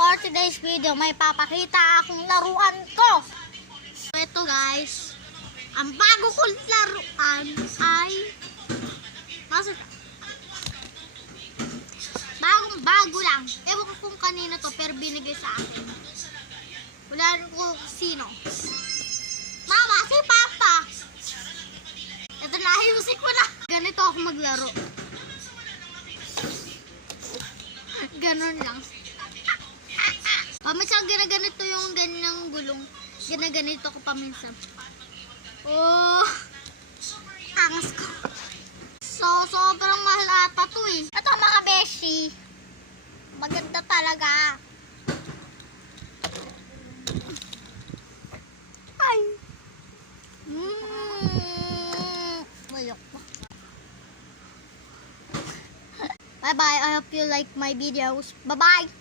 for today's video, may papakita akong laruan ko. Ito guys, ang bago kong laruan ay bagong-bago lang. Ewan ko kung kanino to, pero binigay sa akin. Wala rin ko sino. Mama, si Papa. Ito na, ayusin ko na. Ganito ako maglaro. Ganon lang. Paminsan ginaganito yung ganyang gulong. Ginaganito ko paminsan. Oh, angas ko. So, sobrang mahal ata to eh. Ito mga beshi. Maganda talaga. Ay. Mayok pa. Bye-bye. I hope you like my videos. Bye-bye.